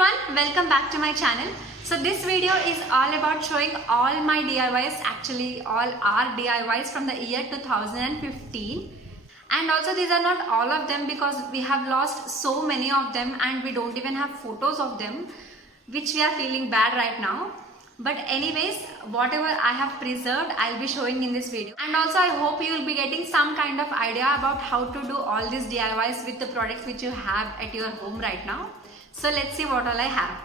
everyone, welcome back to my channel. So this video is all about showing all my DIYs, actually all our DIYs from the year 2015. And also these are not all of them because we have lost so many of them and we don't even have photos of them, which we are feeling bad right now. But anyways, whatever I have preserved, I'll be showing in this video. And also I hope you will be getting some kind of idea about how to do all these DIYs with the products which you have at your home right now. So let's see what all I have.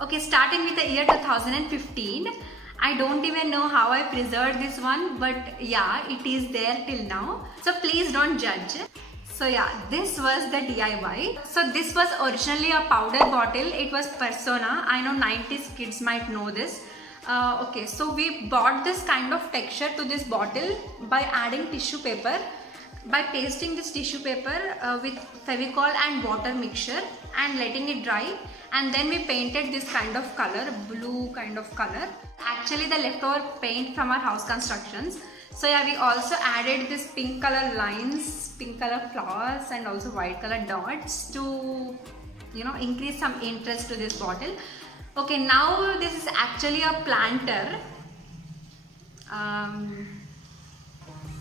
Okay, starting with the year 2015. I don't even know how I preserved this one, but yeah, it is there till now. So please don't judge. So yeah, this was the DIY. So this was originally a powder bottle. It was Persona. I know 90s kids might know this. Okay, so we bought this kind of texture to this bottle by adding tissue paper. By pasting this tissue paper with Fevicol and water mixture and letting it dry, and then we painted this kind of color, blue kind of color. Actually the leftover paint from our house constructions. So yeah, we also added this pink color lines, pink color flowers and also white color dots to, you know, increase some interest to this bottle. Okay, now this is actually a planter.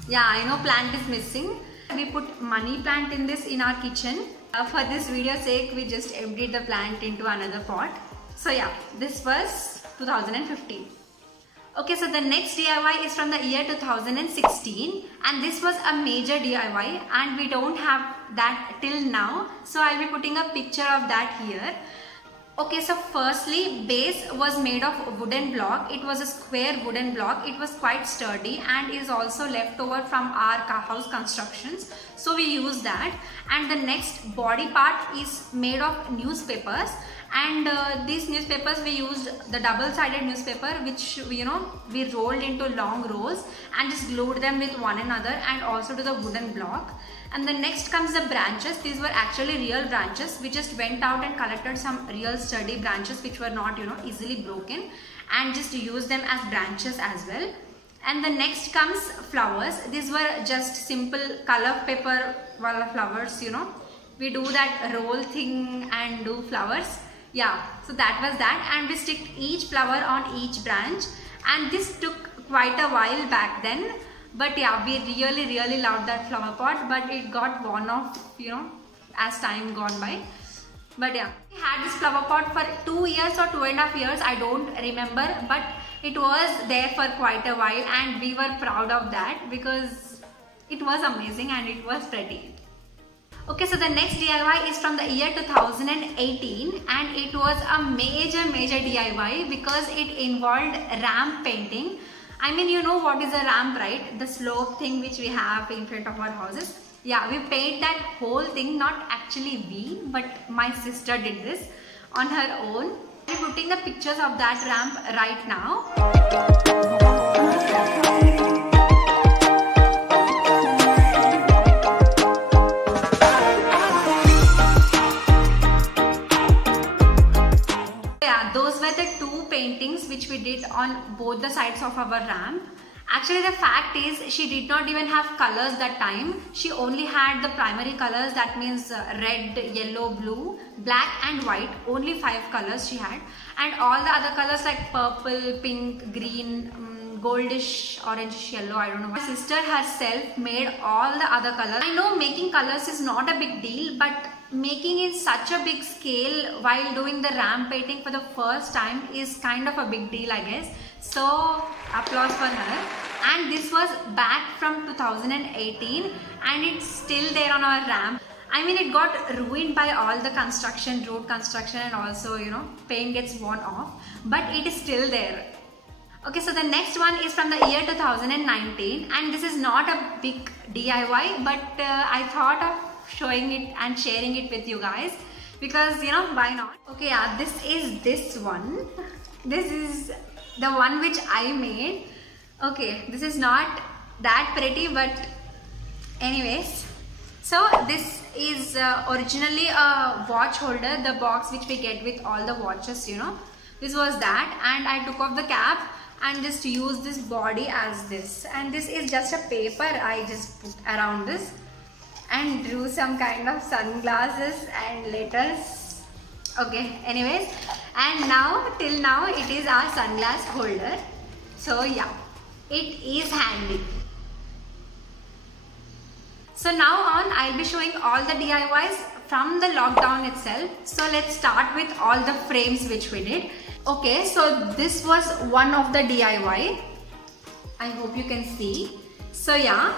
Yeah, I know plant is missing. We put money plant in this in our kitchen. For this video sake, we just emptied the plant into another pot. So yeah, this was 2015. Okay, so the next DIY is from the year 2016 and this was a major DIY and we don't have that till now. So I'll be putting a picture of that here. Okay, so firstly, base was made of wooden block. It was a square wooden block. It was quite sturdy and is also left over from our house constructions. So we use that. And the next body part is made of newspapers. And these newspapers, we used the double-sided newspaper, which, you know, we rolled into long rows and just glued them with one another and also to the wooden block. And the next comes the branches. These were actually real branches. We just went out and collected some real sturdy branches which were not, you know, easily broken, and just used them as branches as well. And the next comes flowers. These were just simple color paper flowers, you know. We do that roll thing and do flowers. Yeah, so that was that, and we sticked each flower on each branch, and this took quite a while back then. But yeah, we really loved that flower pot, but it got worn off, you know, as time gone by. But yeah, we had this flower pot for 2 years or 2.5 years, I don't remember, but it was there for quite a while and we were proud of that because it was amazing and it was pretty. Okay, so the next DIY is from the year 2018 and it was a major DIY because it involved ramp painting. I mean, you know what is a ramp, right? The slope thing which we have in front of our houses. Yeah, we paint that whole thing, not actually we, but my sister did this on her own. I'm putting the pictures of that ramp right now. Paintings which we did on both the sides of our ramp. Actually, the fact is she did not even have colors that time. She only had the primary colors, that means red, yellow, blue, black and white. Only 5 colors she had, and all the other colors like purple, pink, green, goldish, orange, yellow, I don't know. My sister herself made all the other colors. I know making colors is not a big deal, but making it such a big scale while doing the ramp painting for the first time is kind of a big deal, I guess. So applause for her. And this was back from 2018 and it's still there on our ramp. I mean, it got ruined by all the construction, road construction, and also, you know, paint gets worn off, but it is still there. Okay, so the next one is from the year 2019 and this is not a big DIY, but I thought of showing it and sharing it with you guys because, you know, why not? Okay, yeah, this is this one. This is the one which I made. Okay, this is not that pretty, but anyways. So this is originally a watch holder, the box which we get with all the watches, you know. This was that, and I took off the cap and just used this body as this, and this is just a paper I just put around this and drew some kind of sunglasses and letters Okay, anyways, and now till now it is our sunglass holder. So yeah, it is handy. So now on, I'll be showing all the DIYs from the lockdown itself. So let's start with all the frames which we did. Okay, so this was one of the DIY. I hope you can see. So yeah,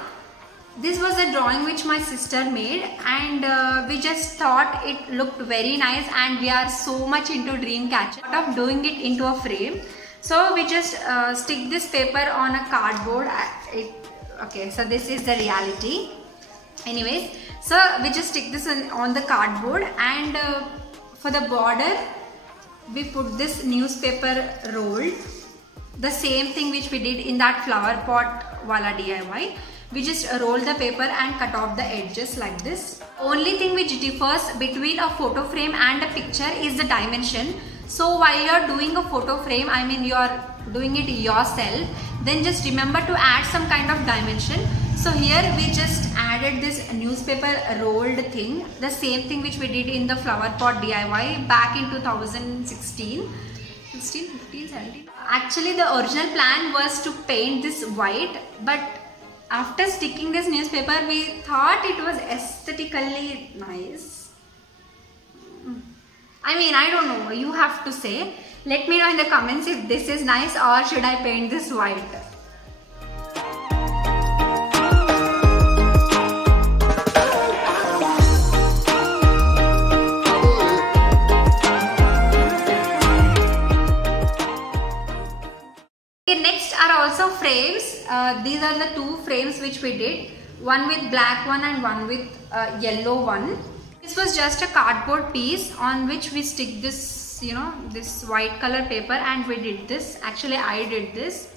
this was a drawing which my sister made, and we just thought it looked very nice, and we are so much into Dreamcatcher of doing it into a frame. So we just stick this paper on a cardboard. Okay, so this is the reality. Anyways, so we just stick this on the cardboard, and for the border we put this newspaper rolled. The same thing which we did in that flower pot wala DIY. We just roll the paper and cut off the edges like this. Only thing which differs between a photo frame and a picture is the dimension. So while you're doing a photo frame, I mean you're doing it yourself, then just remember to add some kind of dimension. So here we just added this newspaper rolled thing, the same thing which we did in the flower pot DIY back in 2016. 16, 15, 17. Actually the original plan was to paint this white, but after sticking this newspaper we thought it was aesthetically nice. I mean, I don't know, you have to say. Let me know in the comments if this is nice or should I paint this white. Next are also frames. These are the two frames which we did, one with black one and one with yellow one. This was just a cardboard piece on which we stick this, you know, this white color paper, and we did this. Actually I did this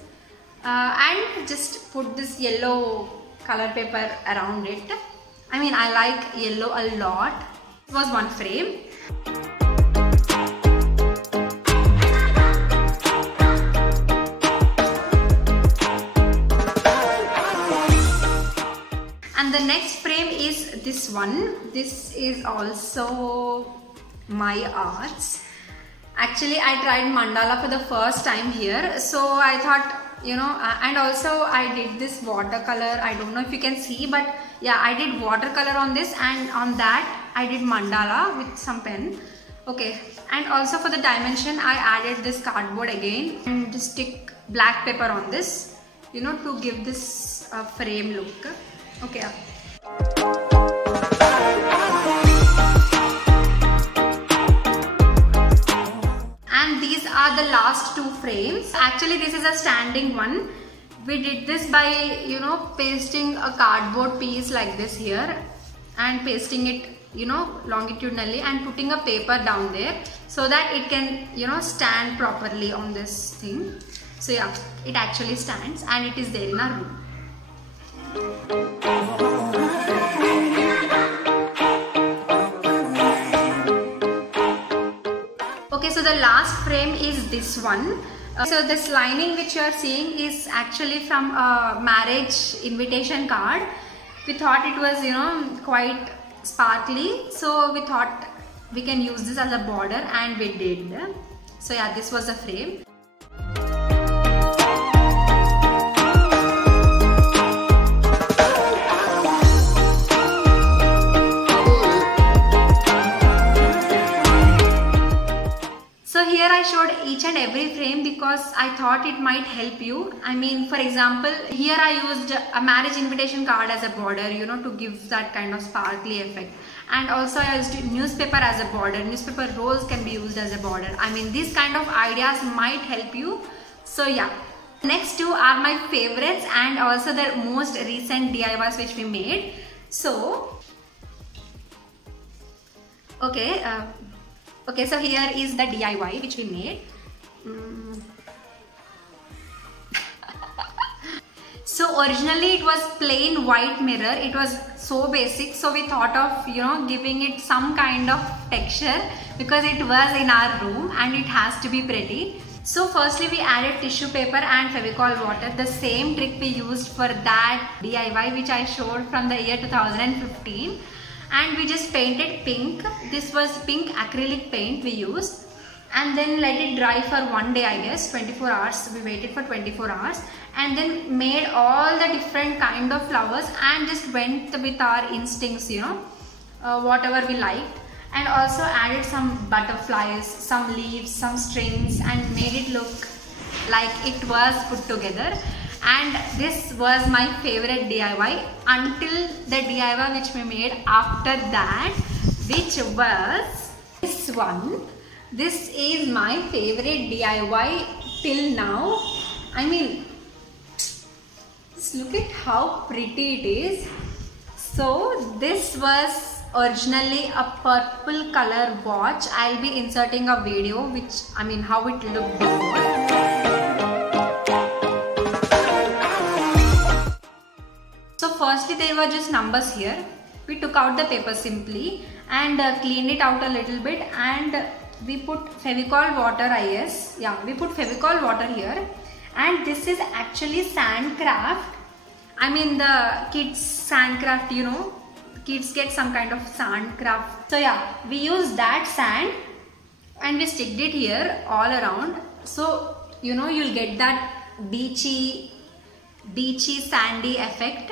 and just put this yellow color paper around it. I mean, I like yellow a lot. This was one frame. And the next frame is this one. This is also my arts. Actually, I tried mandala for the first time here. So I thought, you know, and also I did this watercolor. I don't know if you can see, but yeah, I did watercolor on this, and on that I did mandala with some pen. Okay, and also for the dimension, I added this cardboard again and just stick black paper on this, you know, to give this frame look. Okay. And these are the last two frames. Actually, this is a standing one. We did this by, you know, pasting a cardboard piece like this here and pasting it, you know, longitudinally, and putting a paper down there so that it can, you know, stand properly on this thing. So yeah, it actually stands and it is there in our room. Okay, so the last frame is this one. So this lining which you are seeing is actually from a marriage invitation card. We thought it was, you know, quite sparkly, so we thought we can use this as a border, and we did. So yeah, this was the frame. Here I showed each and every frame because I thought it might help you. I mean, for example, here I used a marriage invitation card as a border, you know, to give that kind of sparkly effect. And also I used newspaper as a border. Newspaper rolls can be used as a border. I mean, these kind of ideas might help you. So yeah. Next two are my favorites and also the most recent DIYs which we made. So, okay. Okay, so here is the DIY which we made. So originally it was plain white mirror. It was so basic. So we thought of, you know, giving it some kind of texture because it was in our room and it has to be pretty. So firstly we added tissue paper and Fevicol water. The same trick we used for that DIY which I showed from the year 2015. and we just painted pink. This was pink acrylic paint we used, and then let it dry for 1 day, I guess 24 hours. We waited for 24 hours and then made all the different kind of flowers and just went with our instincts, you know, whatever we liked, and also added some butterflies, some leaves, some strings, and made it look like it was put together. And this was my favorite DIY until the DIY which we made after that, which was this one. This is my favorite DIY till now. I mean, just look at how pretty it is. So this was originally a purple color watch. I'll be inserting a video which, I mean, how it looked before. So firstly there were just numbers here. We took out the paper simply and cleaned it out a little bit, and we put Fevicol water, I guess. Yeah, we put Fevicol water here, and this is actually sand craft. I mean the kids sand craft, you know, kids get some kind of sand craft. So yeah, we use that sand and we sticked it here all around. So you know, you'll get that beachy sandy effect.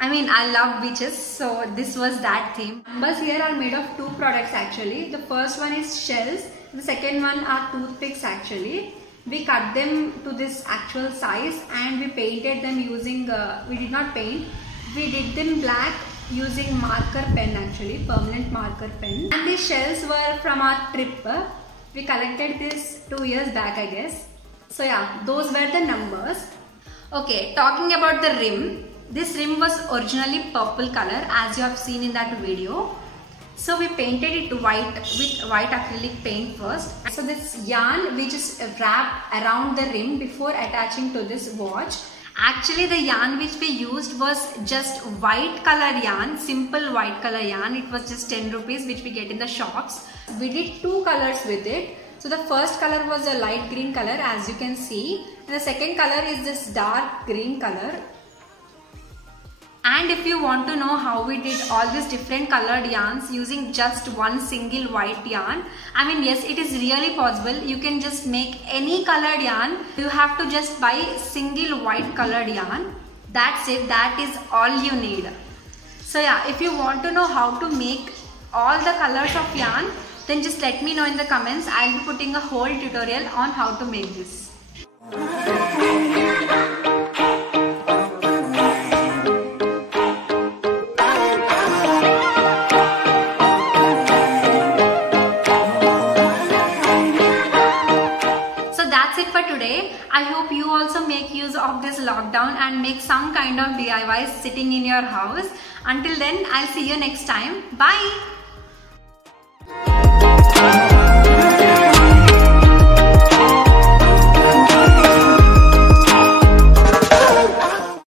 I mean, I love beaches, so this was that theme. Numbers here are made of two products actually. The first one is shells, the second one are toothpicks actually. We cut them to this actual size and we painted them using, we did not paint, we did them black using marker pen actually, permanent marker pen. And these shells were from our trip. We collected this 2 years back, I guess. So yeah, those were the numbers. Okay, talking about the rim. This rim was originally purple color as you have seen in that video. So we painted it white with white acrylic paint first. So this yarn we just wrapped around the rim before attaching to this watch. Actually the yarn which we used was just white color yarn, simple white color yarn. It was just 10 rupees which we get in the shops. We did two colors with it. So the first color was a light green color as you can see. And the second color is this dark green color. And if you want to know how we did all these different colored yarns using just one single white yarn, I mean, yes, it is really possible. You can just make any colored yarn. You have to just buy single white colored yarn. That's it. That is all you need. So yeah, if you want to know how to make all the colors of yarn, then just let me know in the comments. I'll be putting a whole tutorial on how to make this. Today, I hope you also make use of this lockdown and make some kind of DIYs sitting in your house. Until then, I'll see you next time. Bye.